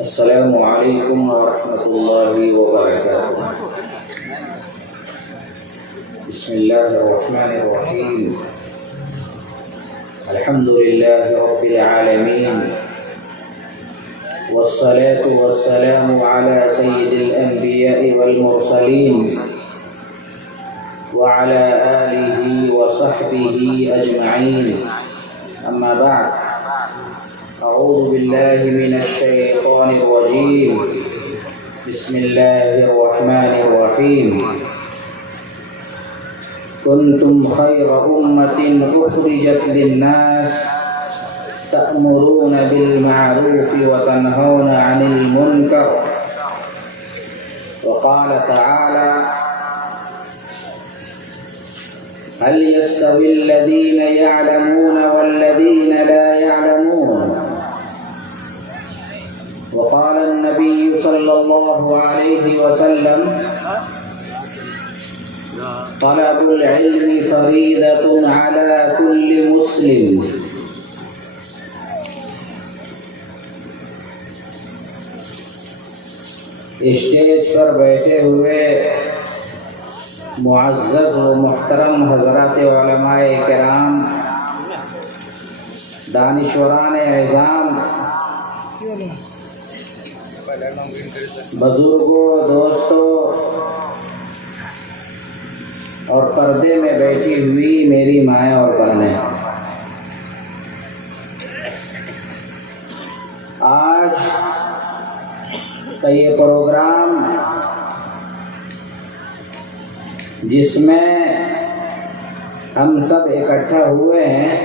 السلام علیکم ورحمۃ اللہ وبرکاتہ۔ بسم اللہ الرحمن الرحیم۔ الحمد للہ رب العالمین، والصلاة والسلام على سید الانبیاء والمرسلین وعلى آلہ وصحبہ اجمعین، اما بعد، اعوذ باللہ من الشیطان الرجیم، بسم اللہ الرحمن الرحیم۔ کنتم خیر امۃ اخرجت للناس تأمرون بالمعروف وتنہون عن المنکر، وقال تعالی هل يستوي الذين يعلمون والذين لا يعلمون، وقال النبي صلى الله عليه وسلم طلب العلم فريضة على كل مسلم۔ اسٹیج پر بیٹھے ہوئے معزز و محترم حضرات علماء کرام، دانشوران اعظام، بزرگوں، دوستوں اور پردے میں بیٹھی ہوئی میری مائیں اور بہنیں، آج کا یہ پروگرام جس میں ہم سب اکٹھا ہوئے ہیں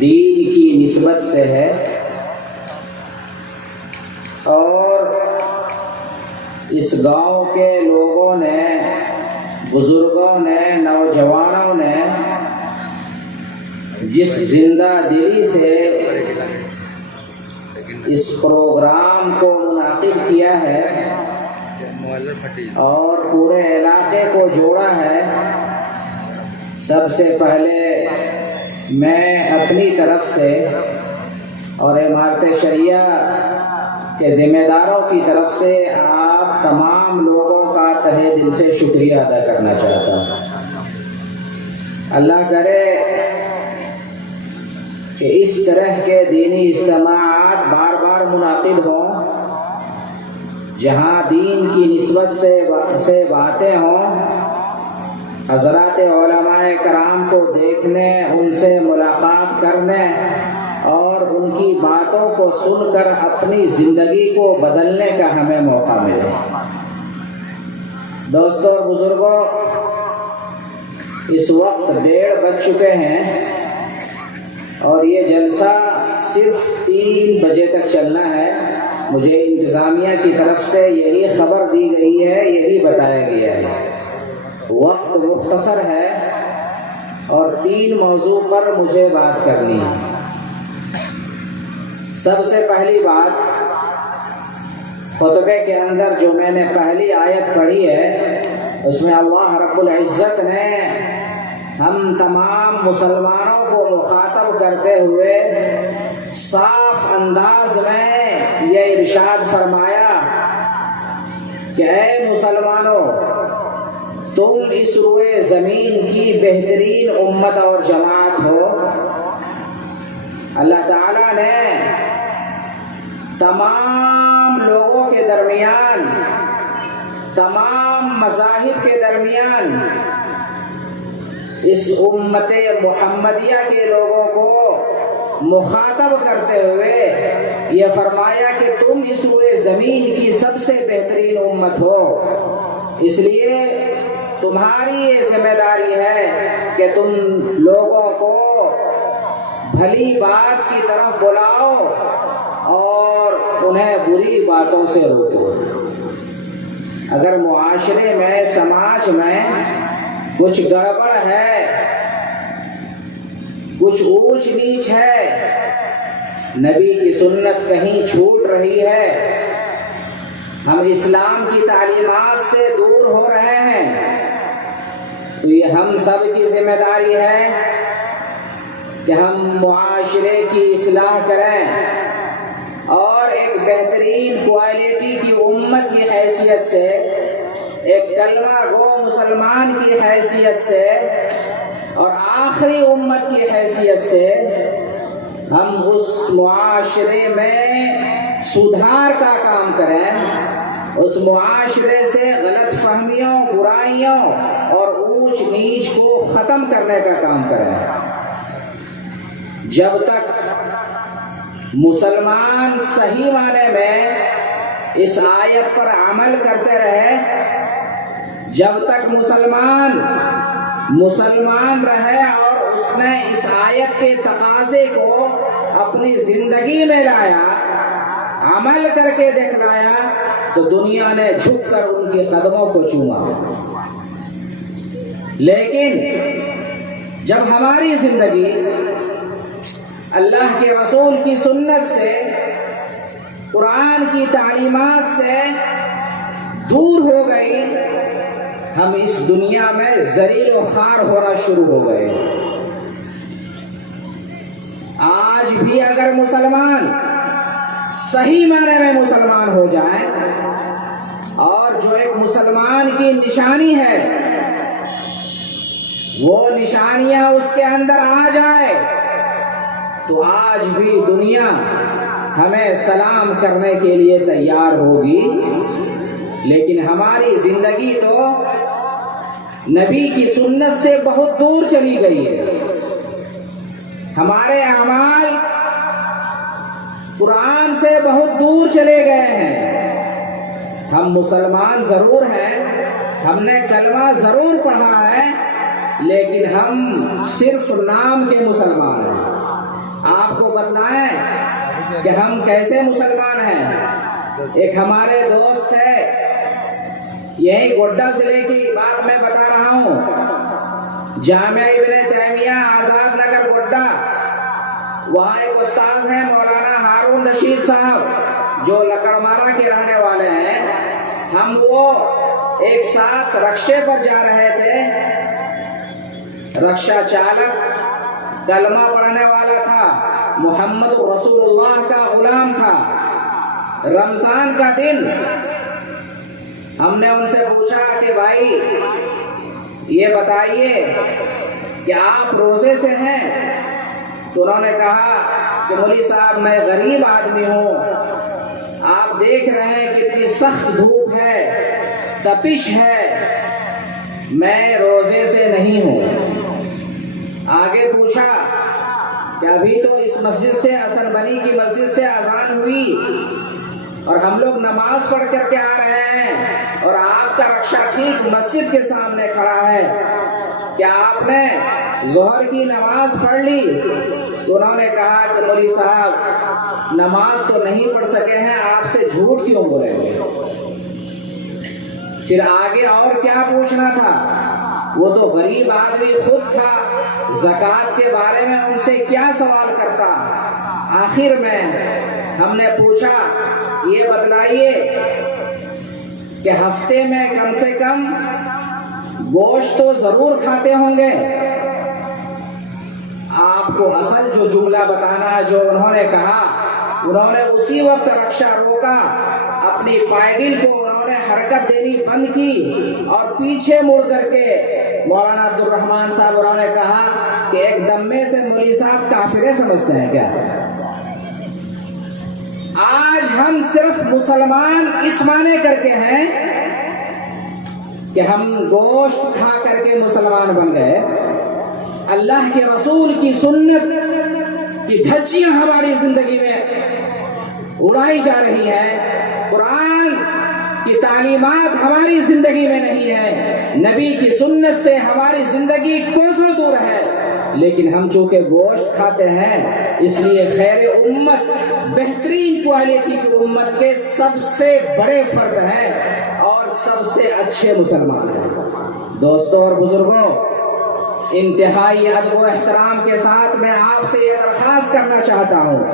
دین کی نسبت سے ہے، اور اس گاؤں کے لوگوں نے، بزرگوں نے، نوجوانوں نے جس زندہ دلی سے اس پروگرام کو منعقد کیا ہے اور پورے علاقے کو جوڑا ہے، سب سے پہلے میں اپنی طرف سے اور امارت شریعہ کے ذمہ داروں کی طرف سے آپ تمام لوگوں کا تہہ دل سے شکریہ ادا کرنا چاہتا ہوں۔ اللہ کرے کہ اس طرح کے دینی اجتماعات بار بار منعقد ہوں، جہاں دین کی نسبت سے باتیں ہوں، حضرات علماء کرام کو دیکھنے، ان سے ملاقات کرنے اور ان کی باتوں کو سن کر اپنی زندگی کو بدلنے کا ہمیں موقع ملے۔ دوستوں اور بزرگوں، اس وقت 1:30 بج چکے ہیں اور یہ جلسہ صرف 3 بجے تک چلنا ہے۔ مجھے انتظامیہ کی طرف سے یہی خبر دی گئی ہے، یہی بتایا گیا ہے۔ وقت مختصر ہے اور 3 موضوع پر مجھے بات کرنی ہے۔ سب سے پہلی بات، خطبے کے اندر جو میں نے پہلی آیت پڑھی ہے، اس میں اللہ رب العزت نے ہم تمام مسلمانوں کو مخاطب کرتے ہوئے صاف انداز میں یہ ارشاد فرمایا کہ اے مسلمانوں، تم اس روئے زمین کی بہترین امت اور جماعت ہو۔ اللہ تعالیٰ نے تمام لوگوں کے درمیان، تمام مذاہب کے درمیان اس امت محمدیہ کے لوگوں کو مخاطب کرتے ہوئے یہ فرمایا کہ تم اس روئے زمین کی سب سے بہترین امت ہو، اس لیے تمہاری یہ ذمہ داری ہے کہ تم لوگوں کو بھلی بات کی طرف بلاؤ اور انہیں بری باتوں سے روکو۔ اگر معاشرے میں، سماج میں کچھ گڑبڑ ہے، کچھ اونچ نیچ ہے، نبی کی سنت کہیں چھوٹ رہی ہے، ہم اسلام کی تعلیمات سے دور ہو رہے ہیں، تو یہ ہم سب کی ذمہ داری ہے کہ ہم معاشرے کی اصلاح کریں اور اور ایک بہترین کوالٹی کی امت کی حیثیت سے، ایک کلمہ گو مسلمان کی حیثیت سے اور آخری امت کی حیثیت سے ہم اس معاشرے میں سدھار کا کام کریں، اس معاشرے سے غلط فہمیوں، برائیوں اور اونچ نیچ کو ختم کرنے کا کام کریں۔ جب تک مسلمان صحیح معنی میں اس آیت پر عمل کرتے رہے، جب تک مسلمان رہے اور اس نے اس آیت کے تقاضے کو اپنی زندگی میں لایا، عمل کر کے دکھلایا، تو دنیا نے جھک کر ان کے قدموں کو چوما۔ لیکن جب ہماری زندگی اللہ کے رسول کی سنت سے، قرآن کی تعلیمات سے دور ہو گئی، ہم اس دنیا میں ذلیل و خوار ہونا شروع ہو گئے۔ آج بھی اگر مسلمان صحیح معنی میں مسلمان ہو جائیں اور جو ایک مسلمان کی نشانی ہے وہ نشانیاں اس کے اندر آ جائے، تو آج بھی دنیا ہمیں سلام کرنے کے لیے تیار ہوگی۔ لیکن ہماری زندگی تو نبی کی سنت سے بہت دور چلی گئی ہے، ہمارے اعمال قرآن سے بہت دور چلے گئے ہیں۔ ہم مسلمان ضرور ہیں، ہم نے کلمہ ضرور پڑھا ہے، لیکن ہم صرف نام کے مسلمان ہیں۔ آپ کو بتلائیں کہ ہم کیسے مسلمان ہیں۔ ایک ہمارے دوست ہے، یہی گوڈا ضلع کی بات میں بتا رہا ہوں، جامعہ ابن تیمیہ آزاد نگر گوڈا، وہاں ایک استاذ ہیں مولانا ہارون رشید صاحب جو لکڑمارا کے رہنے والے ہیں۔ ہم وہ ایک ساتھ رکشے پر جا رہے تھے، رکشہ چالک کلمہ پڑھنے والا تھا، محمد رسول اللہ کا غلام تھا۔ رمضان کا دن ہم نے ان سے پوچھا کہ بھائی یہ بتائیے کہ آپ روزے سے ہیں؟ تو انہوں نے کہا کہ مولوی صاحب میں غریب آدمی ہوں، آپ دیکھ رہے ہیں کتنی سخت دھوپ ہے، تپش ہے، میں روزے سے نہیں ہوں۔ آگے پوچھا کہ ابھی تو اس مسجد سے، حسن بنی کی مسجد سے اذان ہوئی اور ہم لوگ نماز پڑھ کر کے آ رہے ہیں اور آپ کا رکشہ ٹھیک مسجد کے سامنے کھڑا ہے، کیا آپ نے ظہر کی نماز پڑھ لی؟ تو انہوں نے کہا کہ مولوی صاحب نماز تو نہیں پڑھ سکے ہیں، آپ سے جھوٹ کیوں بولیں گے؟ پھر آگے اور کیا پوچھنا تھا؟ وہ تو غریب آدمی خود تھا، زکوٰۃ کے بارے میں ان سے کیا سوال کرتا؟ آخر میں ہم نے پوچھا یہ بتلائیے کہ ہفتے میں کم سے کم گوشت تو ضرور کھاتے ہوں گے؟ آپ کو اصل جو جملہ بتانا جو انہوں نے کہا، انہوں نے اسی وقت رکشہ روکا، اپنی پائیدل کو انہوں نے حرکت دینی بند کی اور پیچھے مڑ کر کے مولانا عبد الرحمان صاحب انہوں نے کہا کہ ایک دمے سے مولوی صاحب کافرے سمجھتے ہیں کیا؟ آج ہم صرف مسلمان اس معنی کر کے ہیں کہ ہم گوشت کھا کر کے مسلمان بن گئے، اللہ کے رسول کی سنت کی دھجیاں ہماری زندگی میں اڑائی جا رہی ہے، قرآن کی تعلیمات ہماری زندگی میں نہیں ہے، نبی کی سنت سے ہماری زندگی کوسوں دور ہے، لیکن ہم چونکہ گوشت کھاتے ہیں اس لیے خیر امت، بہترین کوالٹی کی امت کے سب سے بڑے فرد ہیں اور سب سے اچھے مسلمان ہیں۔ دوستوں اور بزرگوں، انتہائی ادب و احترام کے ساتھ میں آپ سے یہ درخواست کرنا چاہتا ہوں،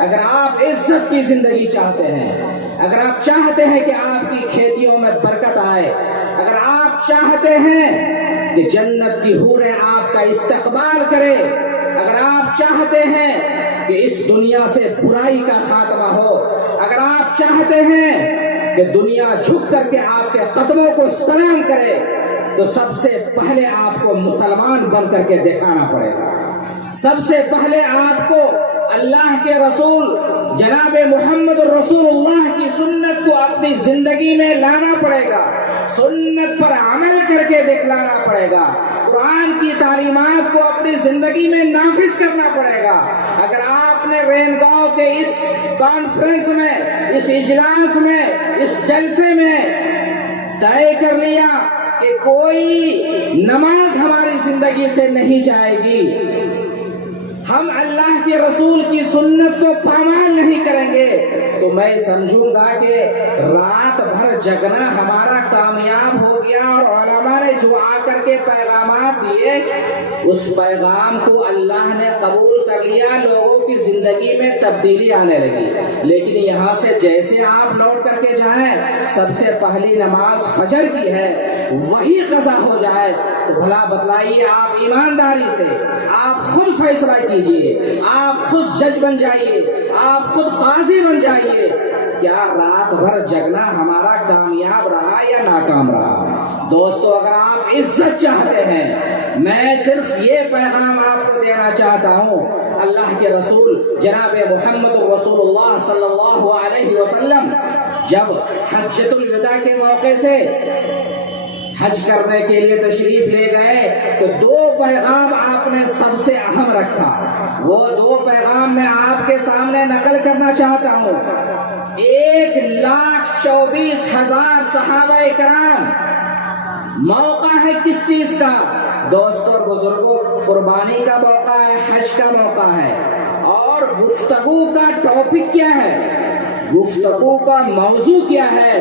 اگر آپ عزت کی زندگی چاہتے ہیں، اگر آپ چاہتے ہیں کہ آپ کی کھیتیوں میں برکت آئے، اگر آپ چاہتے ہیں کہ جنت کی حوریں آپ کا استقبال کرے، اگر آپ چاہتے ہیں کہ اس دنیا سے برائی کا خاتمہ ہو، اگر آپ چاہتے ہیں کہ دنیا جھک کر کے آپ کے قدموں کو سلام کرے تو سب سے پہلے آپ کو مسلمان بن کر کے دکھانا پڑے گا. سب سے پہلے آپ کو اللہ کے رسول جناب محمد رسول اللہ کی سنت کو اپنی زندگی میں لانا پڑے گا, سنت پر عمل کر کے دکھلانا پڑے گا, قرآن کی تعلیمات کو اپنی زندگی میں نافذ کرنا پڑے گا. اگر آپ نے رین گاؤں کے اس کانفرنس میں, اس اجلاس میں, اس جلسے میں طے کر لیا کہ کوئی نماز ہماری زندگی سے نہیں جائے گی, ہم اللہ کے رسول کی سنت کو پامال نہیں کریں گے, تو میں سمجھوں گا کہ رات بھر جگنا ہمارا کامیاب ہو گیا. اور علماء نے جو آ کر کے پیغامات دیے اس پیغام کو اللہ نے قبول کر لیا, لوگوں کی زندگی میں تبدیلی آنے لگی. لیکن یہاں سے جیسے آپ لوٹ کر کے جائیں, سب سے پہلی نماز فجر کی ہے, وہی قضا ہو جائے تو بھلا بتلائیے آپ ایمانداری سے آپ خود فیصلہ کیجئے, آپ خود جج بن جائیے, آپ خود قاضی بن جائیے, کیا رات بھر جگنا ہمارا کامیاب رہا یا ناکام رہا؟ دوستو, اگر آپ عزت چاہتے ہیں, میں صرف یہ پیغام آپ کو دینا چاہتا ہوں. اللہ کے رسول جناب محمد رسول اللہ صلی اللہ علیہ وسلم جب حجۃ الوداع کے موقع سے حج کرنے کے لیے تشریف لے گئے تو دو پیغام آپ نے سب سے اہم رکھا. وہ دو پیغام میں آپ کے سامنے نقل کرنا چاہتا ہوں. 1,24,000 صحابہ کرام, موقع ہے کس چیز کا؟ دوستوں اور بزرگوں, قربانی کا موقع ہے, حج کا موقع ہے. اور گفتگو کا ٹاپک کیا ہے, گفتگو کا موضوع کیا ہے؟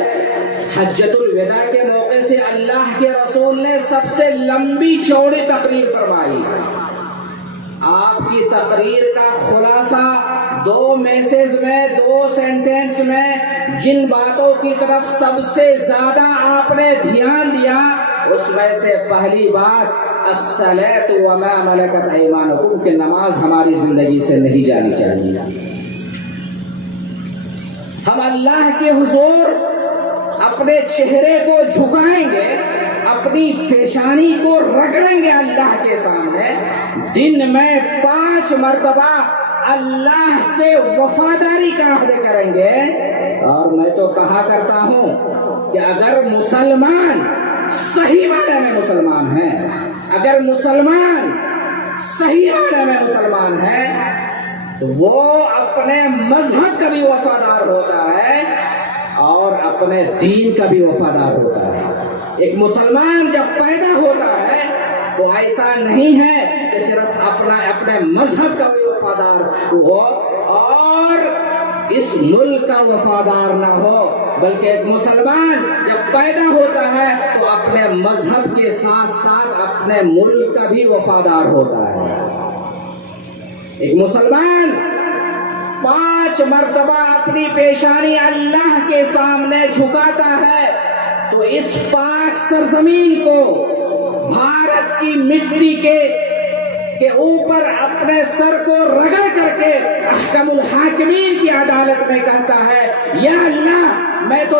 حجۃ الوداع کے موقع سے اللہ کے رسول نے سب سے لمبی چوڑی تقریر فرمائی. آپ کی تقریر کا خلاصہ 2 میسج میں, 2 سینٹنس میں جن باتوں کی طرف سب سے زیادہ آپ نے دھیان دیا, اس میں سے پہلی بات الصلاۃ وما ملکت ایمانکم, کہ نماز ہماری زندگی سے نہیں جانی چاہیے. ہم اللہ کے حضور اپنے چہرے کو جھکائیں گے, اپنی پیشانی کو رگڑیں گے اللہ کے سامنے, دن میں 5 مرتبہ اللہ سے وفاداری کا عہد کریں گے. اور میں تو کہا کرتا ہوں کہ اگر مسلمان صحیح معنی میں مسلمان ہیں, اگر مسلمان صحیح معنی میں مسلمان ہیں, تو وہ اپنے مذہب کا بھی وفادار ہوتا ہے اور اپنے دین کا بھی وفادار ہوتا ہے. ایک مسلمان جب پیدا ہوتا ہے تو ایسا نہیں ہے کہ صرف اپنے مذہب کا بھی وفادار ہو اور اس ملک کا وفادار نہ ہو, بلکہ ایک مسلمان جب پیدا ہوتا ہے تو اپنے مذہب کے ساتھ ساتھ اپنے ملک کا بھی وفادار ہوتا ہے. ایک مسلمان 5 مرتبہ اپنی پیشانی اللہ کے سامنے جھکاتا ہے تو اس پاک سرزمین کو, بھارت کی مٹی کے اوپر اپنے سر کو رگڑ کر کے احکم الحاکمین کی عدالت میں کہتا ہے, یا اللہ میں تو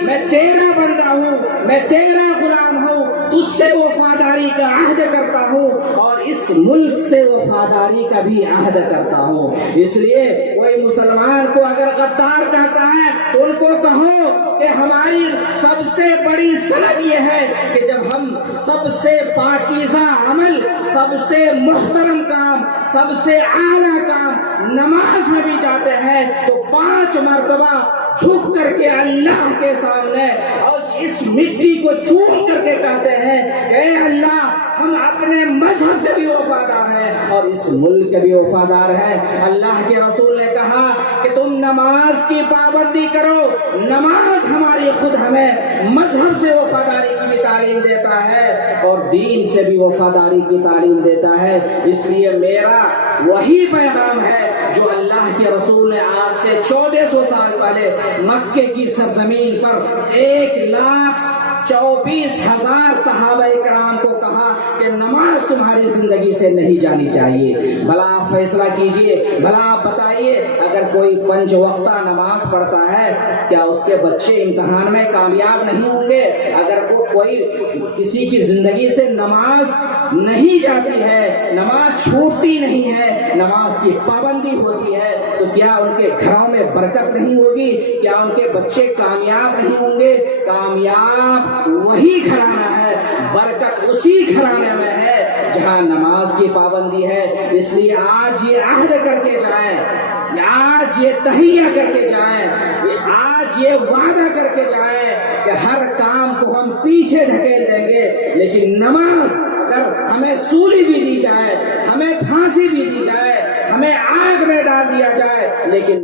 میں تیرا بندہ ہوں, میں تیرا غلام ہوں, تجھ سے وفاداری کا عہد کرتا ہوں اور اس ملک سے وفاداری کا بھی عہد کرتا ہوں. اس لیے کوئی مسلمان کو اگر غدار کہتا ہے تو ان کو کہو کہ ہماری سب سے بڑی سند یہ ہے کہ جب ہم سب سے پاکیزہ عمل, سب سے محترم کام, سب سے اعلیٰ کام نماز میں بھی جاتے ہیں تو 5 مرتبہ جھک کر کے اللہ کے سامنے اور اس مٹی کو چوم کر کے کہتے ہیں کہ اے اللہ ہم اپنے مذہب کے بھی وفادار ہیں اور اس ملک کے بھی وفادار ہیں. اللہ کے رسول نے کہا کہ تم نماز کی پابندی کرو, نماز ہماری خود ہمیں مذہب سے وفاداری کی بھی تعلیم دیتا ہے اور دین سے بھی وفاداری کی تعلیم دیتا ہے. اس لیے میرا وہی پیغام ہے جو اللہ کے رسول نے آج سے 1400 سال پہلے مکے کی سرزمین پر 1,24,000 صحابہ کرام کو کہا کہ نماز تمہاری زندگی سے نہیں جانی چاہیے۔ بھلا آپ فیصلہ کیجئے، بھلا آپ بتائیے، اگر کوئی 5 وقتہ نماز پڑھتا ہے کیا اس کے بچے امتحان میں کامیاب نہیں ہوں گے؟ اگر کوئی کسی کی زندگی سے نماز نہیں جاتی ہے، نماز چھوٹتی نہیں ہے، نماز کی پابندی ہوتی ہے، تو کیا ان کے گھروں میں برکت نہیں ہوگی؟ کیا ان کے بچے کامیاب نہیں ہوں گے؟ کامیاب وہی گھرانہ ہے، برکت اسی گھرانے میں ہے جہاں نماز کی پابندی ہے۔ اس لیے آج یہ عہد کر کے جائیں، آج یہ تہیہ کر کے جائیں، آج یہ وعدہ کر کے جائیں کہ ہر کام کو ہم پیچھے ڈھکیل دیں گے، لیکن نماز اگر ہمیں سولی بھی دی جائے، ہمیں پھانسی بھی دی جائے، ہمیں آگ میں ڈال دیا جائے، لیکن